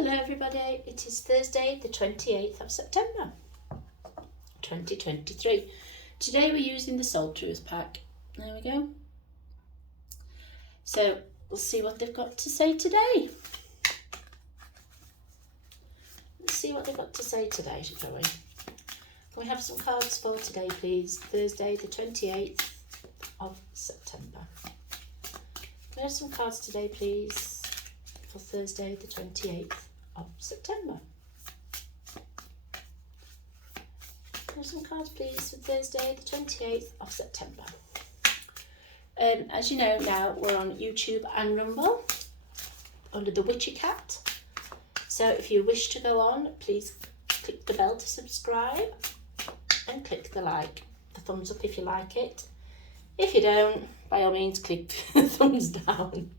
Hello everybody, it is Thursday the 28th of September 2023. Today we're using the Soul Truth pack. There we go. So we'll see what they've got to say today. Let's see what they've got to say today, shall we? Can we have some cards for today please? Thursday the 28th of September. Can we have some cards today please? For Thursday the 28th of September. Have some cards please for Thursday the 28th of September. As you know now, we're on YouTube and Rumble under the Witchy Cat. So if you wish to go on, please click the bell to subscribe and click the like, the thumbs up if you like it. If you don't, by all means click the thumbs down.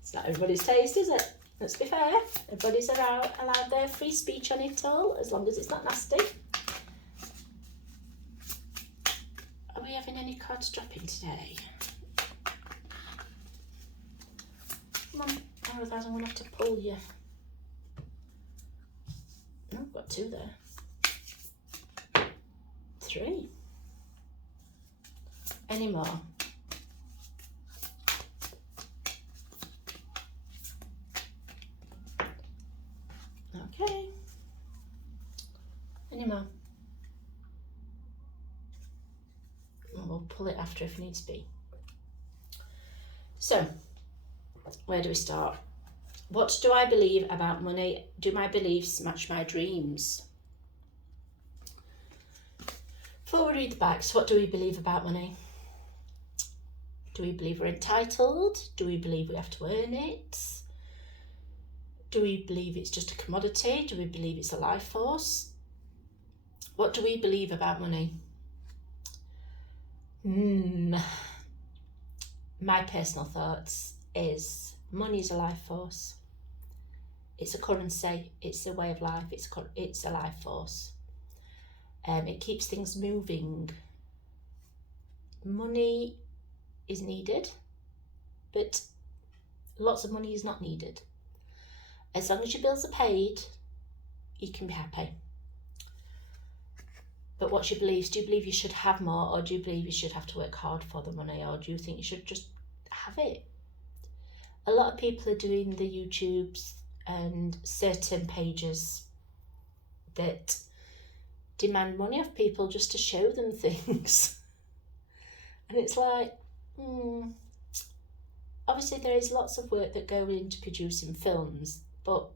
It's not everybody's taste, is it? Let's be fair. Everybody's allowed their free speech on it all, as long as it's not nasty. Are we having any cards dropping today? Come on, otherwise I'm going to have to pull you. No, I've got two there. Three. Any more? Okay. Any more? We'll pull it after if needs be. So, where do we start? What do I believe about money? Do my beliefs match my dreams? Before we read the backs, what do we believe about money? Do we believe we're entitled? Do we believe we have to earn it? Do we believe it's just a commodity? Do we believe it's a life force? What do we believe about money? My personal thoughts is money is a life force. It's a currency. It's a way of life. It's a life force. It keeps things moving. Money is needed, but lots of money is not needed. As long as your bills are paid, you can be happy. But what's your beliefs? Do you believe you should have more, or do you believe you should have to work hard for the money, or do you think you should just have it? A lot of people are doing the YouTubes and certain pages that demand money off people just to show them things. And it's like, obviously there is lots of work that go into producing films, but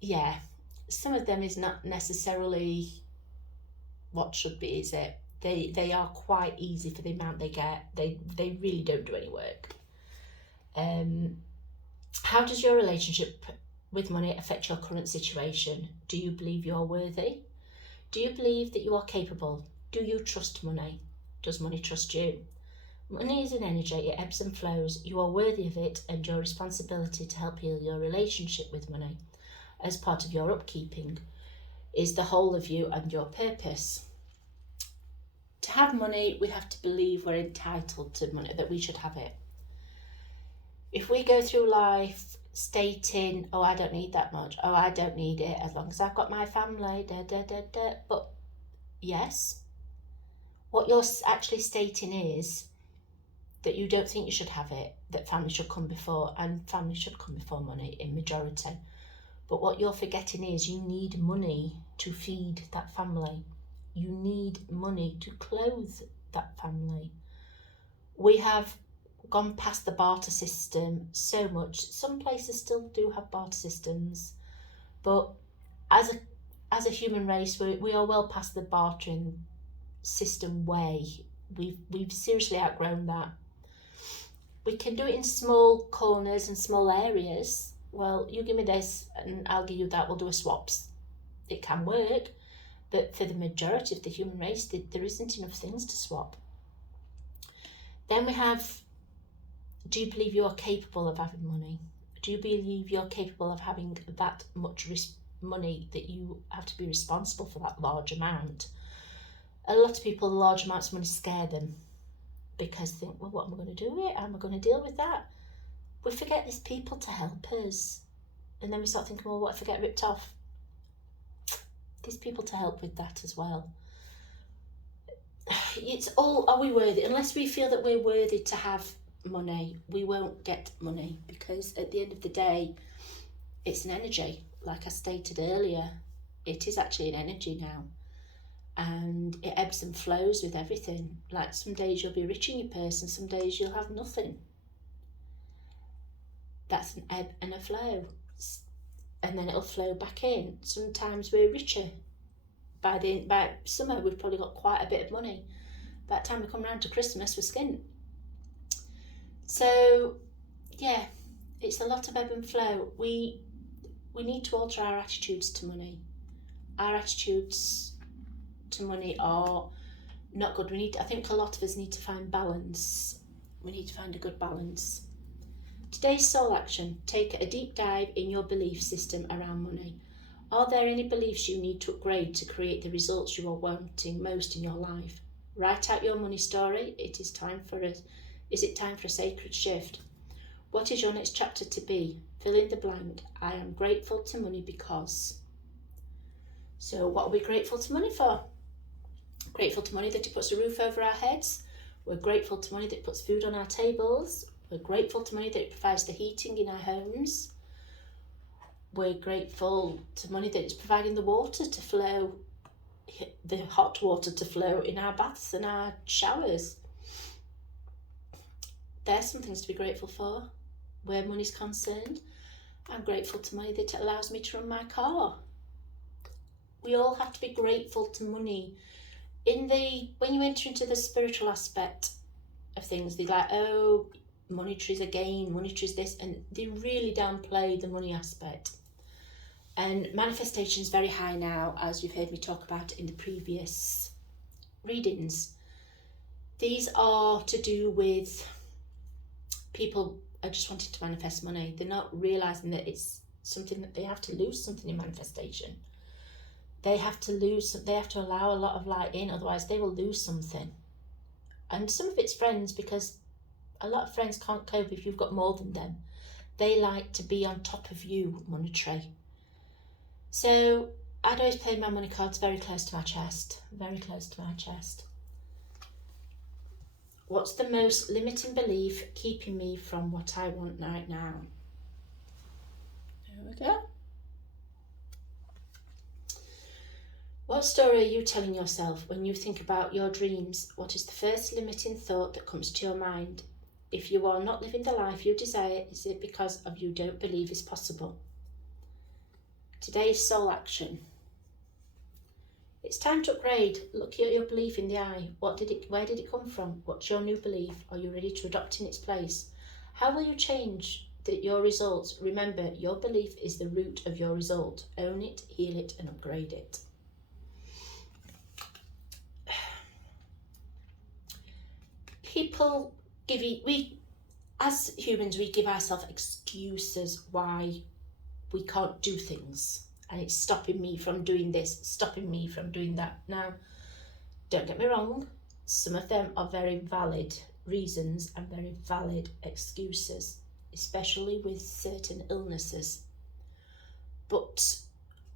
yeah, some of them is not necessarily what should be, is it? They are quite easy for the amount they get. They really don't do any work. How does your relationship with money affect your current situation? Do you believe you are worthy? Do you believe that you are capable? Do you trust money? Does money trust you? Money is an energy, it ebbs and flows. You are worthy of it, and your responsibility to help heal your relationship with money as part of your upkeeping is the whole of you and your purpose. To have money, we have to believe we're entitled to money, that we should have it. If we go through life stating, oh, I don't need that much, oh, I don't need it, as long as I've got my family, but yes, what you're actually stating is that you don't think you should have it, that family should come before, and family should come before money in majority. But what you're forgetting is you need money to feed that family. You need money to clothe that family. We have gone past the barter system so much. Some places still do have barter systems, but as a human race, we are well past the bartering system way. We've seriously outgrown that. We can do it in small corners and small areas. Well, you give me this and I'll give you that, we'll do a swaps. It can work, but for the majority of the human race, there isn't enough things to swap. Then we have, do you believe you are capable of having money? Do you believe you're capable of having that much money that you have to be responsible for that large amount? A lot of people, large amounts of money scare them because they think, well, what am I going to do with it? How am I going to deal with that? we forget there's people to help us. And then we start thinking, well, what if I get ripped off? There's people to help with that as well. It's all, are we worthy? Unless we feel that we're worthy to have money, we won't get money, because at the end of the day, it's an energy. Like I stated earlier, it is actually an energy now, and it ebbs and flows with everything. Like some days you'll be rich in your purse and some days you'll have nothing. That's an ebb and a flow, and then it'll flow back in. Sometimes we're richer. By summer we've probably got quite a bit of money. By the time we come round to Christmas, we're skint. So yeah, it's a lot of ebb and flow. We need to alter our attitudes to money. Our attitudes to money are not good. I think a lot of us need to find balance. We need to find a good balance. Today's soul action: take a deep dive in your belief system around money. Are there any beliefs you need to upgrade to create the results you are wanting most in your life? Write out your money story. Is it time for a sacred shift? What is your next chapter to be? Fill in the blank. I am grateful to money because. So what are we grateful to money for? Grateful to money that it puts a roof over our heads. We're grateful to money that it puts food on our tables. We're grateful to money that it provides the heating in our homes. We're grateful to money that it's providing the water to flow, the hot water to flow in our baths and our showers. There's some things to be grateful for where money's concerned. I'm grateful to money that it allows me to run my car. We all have to be grateful to money. When you enter into the spiritual aspect of things, they're like, oh, monetary's a gain, monetary's this, and they really downplay the money aspect. And manifestation is very high now, as you've heard me talk about in the previous readings. These are to do with people are just wanting to manifest money. They're not realising that it's something that they have to lose something in manifestation. They have to allow a lot of light in, otherwise they will lose something. And some of it's friends, because a lot of friends can't cope if you've got more than them. They like to be on top of you monetary. So I'd always play my money cards very close to my chest, very close to my chest. What's the most limiting belief keeping me from what I want right now? There we go. What story are you telling yourself when you think about your dreams? What is the first limiting thought that comes to your mind? If you are not living the life you desire, is it because of you don't believe is possible? Today's soul action. It's time to upgrade. Look at your belief in the eye. Where did it come from? What's your new belief? Are you ready to adopt in its place? How will you change your results? Remember, your belief is the root of your result. Own it, heal it, and upgrade it. As humans, we give ourselves excuses why we can't do things, and it's stopping me from doing this, stopping me from doing that. Now, don't get me wrong, some of them are very valid reasons and very valid excuses, especially with certain illnesses. But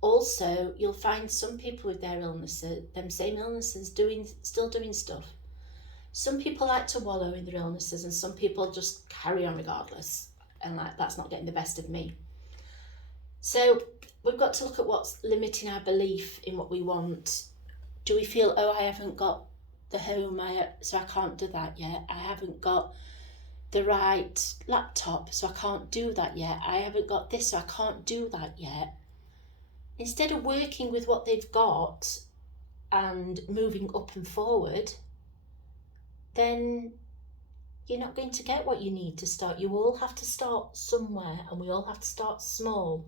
also, you'll find some people with their illnesses, them same illnesses, still doing stuff. Some people like to wallow in their illnesses, and some people just carry on regardless, and that's not getting the best of me. So we've got to look at what's limiting our belief in what we want. Do we feel, oh, I haven't got the home, so I can't do that yet. I haven't got the right laptop, so I can't do that yet. I haven't got this, so I can't do that yet. Instead of working with what they've got and moving up and forward, then you're not going to get what you need to start. You all have to start somewhere, and we all have to start small.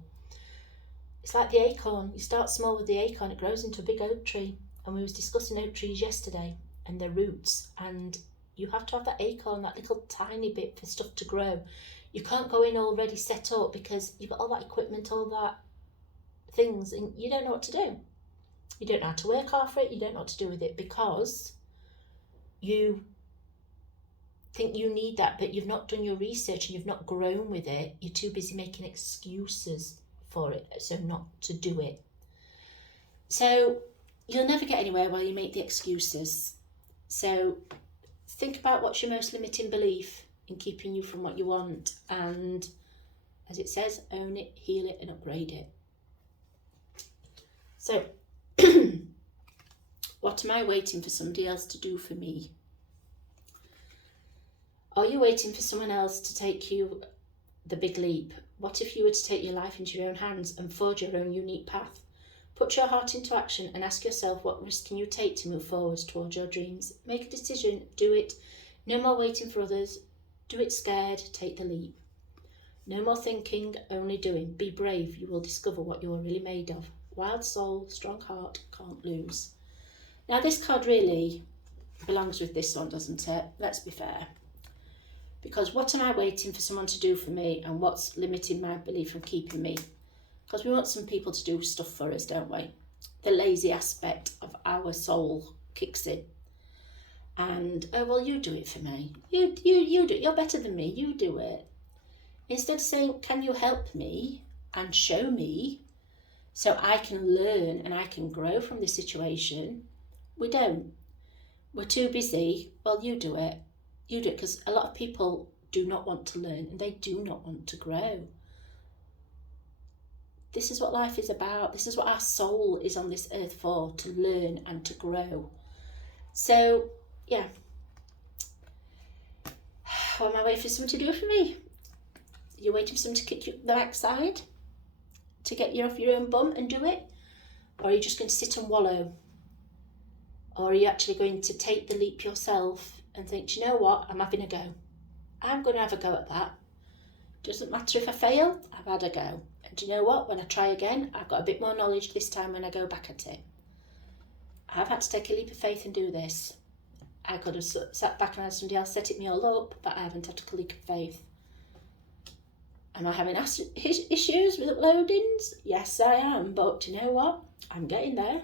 It's like the acorn. You start small with the acorn, it grows into a big oak tree. And we was discussing oak trees yesterday and their roots. And you have to have that acorn, that little tiny bit for stuff to grow. You can't go in already set up because you've got all that equipment, all that things, and you don't know what to do. You don't know how to work after it. You don't know what to do with it because you think you need that, but you've not done your research and you've not grown with it. You're too busy making excuses for it, so not to do it. So you'll never get anywhere while you make the excuses. So think about what's your most limiting belief in keeping you from what you want, and as it says, own it, heal it, and upgrade it. So what am I waiting for somebody else to do for me? Are you waiting for someone else to take you the big leap? What if you were to take your life into your own hands and forge your own unique path? Put your heart into action and ask yourself, what risk can you take to move forward towards your dreams? Make a decision, do it. No more waiting for others. Do it scared, take the leap. No more thinking, only doing. Be brave, you will discover what you are really made of. Wild soul, strong heart, can't lose. Now this card really belongs with this one, doesn't it? Let's be fair. Because what am I waiting for someone to do for me, and what's limiting my belief from keeping me? Because we want some people to do stuff for us, don't we? The lazy aspect of our soul kicks in. And, oh, well, you do it for me. You do it. You're better than me. You do it. Instead of saying, can you help me and show me so I can learn and I can grow from this situation, we don't. We're too busy. Well, you do it. You do it, because a lot of people do not want to learn and they do not want to grow. This is what life is about. This is what our soul is on this earth for, to learn and to grow. So, yeah. What am I waiting for someone to do for me? You're waiting for someone to kick you the backside? To get you off your own bum and do it? Or are you just going to sit and wallow? Or are you actually going to take the leap yourself and think, do you know what? I'm having a go. I'm going to have a go at that. Doesn't matter if I fail, I've had a go. And do you know what? When I try again, I've got a bit more knowledge this time when I go back at it. I've had to take a leap of faith and do this. I could have sat back and had somebody else set it me all up, but I haven't had a leap of faith. Am I having issues with uploadings? Yes, I am. But do you know what? I'm getting there.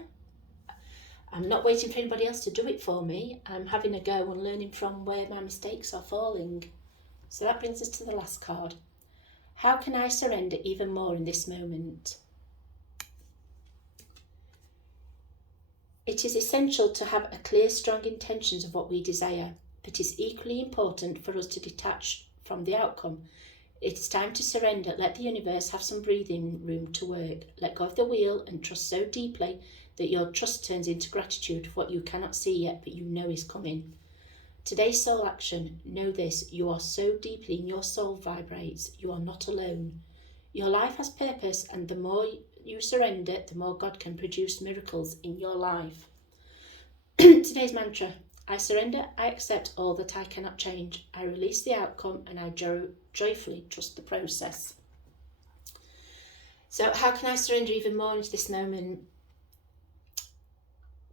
I'm not waiting for anybody else to do it for me. I'm having a go and learning from where my mistakes are falling. So that brings us to the last card. How can I surrender even more in this moment? It is essential to have a clear, strong intentions of what we desire, but it's equally important for us to detach from the outcome. It is time to surrender. Let the universe have some breathing room to work. Let go of the wheel and trust so deeply that your trust turns into gratitude for what you cannot see yet, but you know is coming. Today's soul action, know this, you are so deeply in your soul vibrates, you are not alone. Your life has purpose, and the more you surrender, the more God can produce miracles in your life. Today's mantra, I surrender, I accept all that I cannot change. I release the outcome and I joyfully trust the process. So how can I surrender even more into this moment?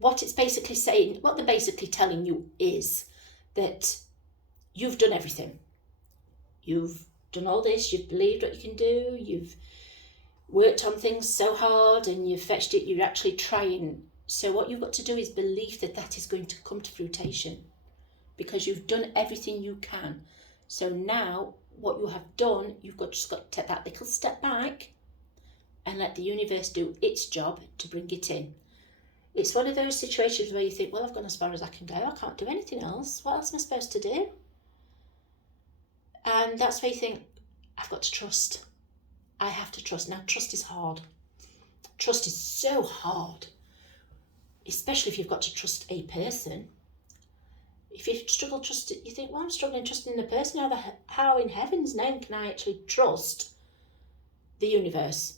What it's basically saying, what they're basically telling you is that you've done everything. You've done all this, you've believed what you can do, you've worked on things so hard and you've fetched it, you're actually trying. So what you've got to do is believe that that is going to come to fruition, because you've done everything you can. So now what you have done, you've just got to take that little step back and let the universe do its job to bring it in. It's one of those situations where you think, well, I've gone as far as I can go. I can't do anything else. What else am I supposed to do? And that's where you think, I've got to trust. I have to trust. Now, trust is hard. Trust is so hard, especially if you've got to trust a person. If you struggle trust it, you think, well, I'm struggling trusting the person. How in heaven's name can I actually trust the universe?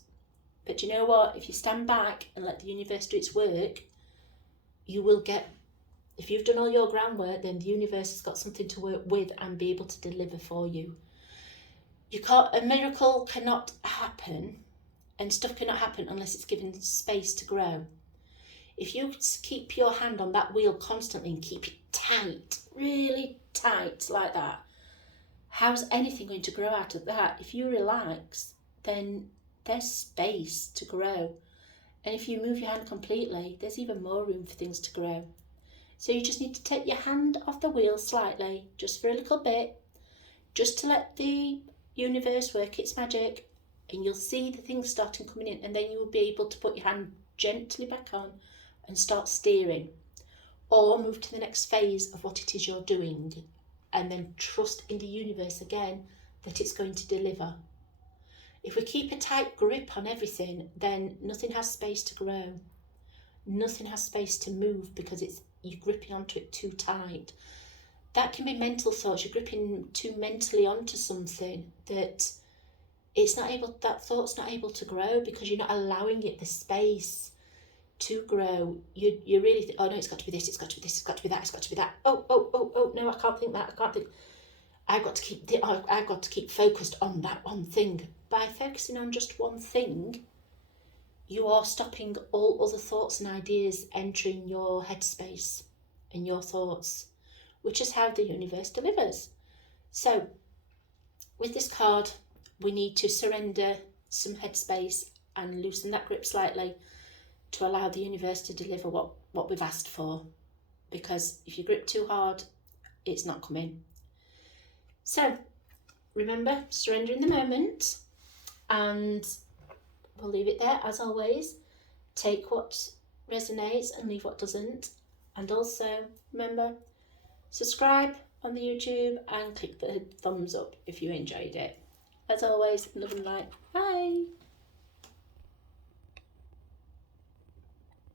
But you know what? If you stand back and let the universe do its work, you will get, if you've done all your groundwork, then the universe has got something to work with and be able to deliver for you. A miracle cannot happen, and stuff cannot happen unless it's given space to grow. If you keep your hand on that wheel constantly and keep it tight, really tight like that, how's anything going to grow out of that? If you relax, then there's space to grow. And if you move your hand completely, there's even more room for things to grow. So you just need to take your hand off the wheel slightly, just for a little bit, just to let the universe work its magic, and you'll see the things starting coming in, and then you will be able to put your hand gently back on and start steering, or move to the next phase of what it is you're doing, and then trust in the universe again that it's going to deliver. If we keep a tight grip on everything, then nothing has space to grow. Nothing has space to move because you're gripping onto it too tight. That can be mental thoughts. You're gripping too mentally onto something that that thought's not able to grow because you're not allowing it the space to grow. You really think, oh no, it's got to be this, it's got to be this, it's got to be that, it's got to be that. Oh, no, I can't think that, I can't think. I've got to keep focused on that one thing. By focusing on just one thing, you are stopping all other thoughts and ideas entering your headspace and your thoughts, which is how the universe delivers. So with this card, we need to surrender some headspace and loosen that grip slightly to allow the universe to deliver what we've asked for. Because if you grip too hard, it's not coming. So remember, surrender in the moment, and we'll leave it there as always. Take what resonates and leave what doesn't. And also remember, subscribe on the YouTube and click the thumbs up if you enjoyed it. As always, love and light. Bye.